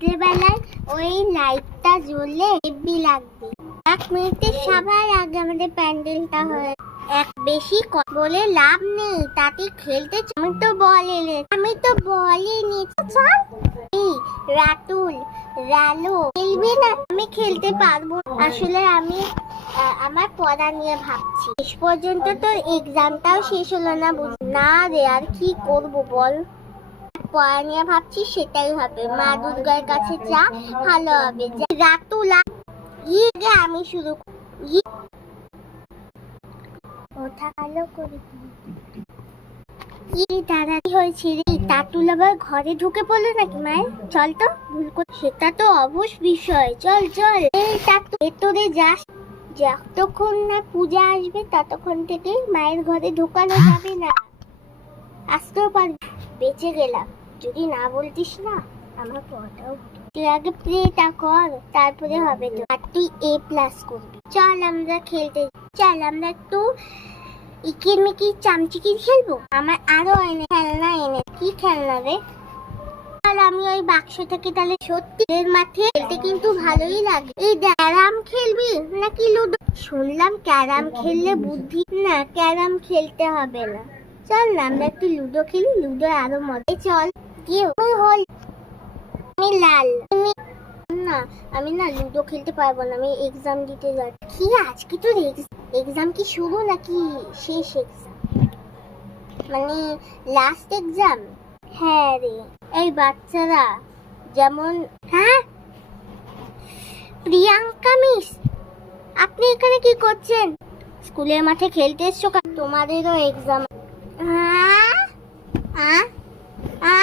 রাত্রেবেলায় ওই লাইটটা জ্বললে হেব্বি লাগবে। 1 মিনিটের সবার আগে আমাদের প্যান্ডেলটা হয়। বেশি বলে লাভ নেই, তাতে খেলতে আমি তো বলিনি। চল রাতুল রালো খেলবি না? আমি খেলতে পারবো। আসলে আমি আমার পড়া নিয়ে ভাবছি। শেষ পর্যন্ত তো এক্সামটাও শেষ হলো না। না রে, আর কি করব বল। পড়া নিয়ে ভাবছি, সেটাই হবে। মা দুর্গার কাছে যা ভালো হবে। রাতুল আমি শুরু ওঠা কালো করি। কি দাদা, কি হয়েছে রে? তাতুল আবার ঘরে ঢুকে পড়লো নাকি মায়ের? চল তো, ভুল করে সেটা তো অবশ্য বিষয়। চল এই তাতু ভেতরে যাস। যতক্ষণ না পূজা আসবে ততক্ষণ থেকে মায়ের ঘরে ঢোকানো যাবে না। আসতেও পারবি। বেঁচে গেলাম। যদি না বলতিস না, আমার পড়াটাও তুই আগে প্রেটা কর, তারপরে হবে তো। আর তুই A+ করবি। চল আমরা খেলতে, চল আমরা একটু ইকির মিকির চামচিকির খেলবো। আমার আরো খেলনা এনে। কি খেলনা রে? আমি ওই বাক্স থেকে তাহলে সত্যি এর মাঠে খেলতে কিন্তু ভালোই লাগে। এই ক্যারাম খেলবি নাকি লুডো? শুনলাম ক্যারাম খেললে বুদ্ধি। না, ক্যারাম খেলতে হবে না। চল না আমরা একটু লুডো খেলি। লুডো আরো মজা। চল কি হল? আমি লাল। না, আমি না লুডো খেলতে পারবো না। আমি এক্সাম দিতে যাই। কি আজকে তোর এক্সাম কি শুরু নাকি শেষ এক্সাম? মানে লাস্ট এক্সাম? হ্যাঁ রে। এই বাচ্চারা যেমন, হ্যাঁ প্রিয়াঙ্কা মিস, আপনি এখানে কি করছেন? স্কুলের মাঠে খেলতে এসছো? তোমাদেরও এক্সাম? হ্যাঁ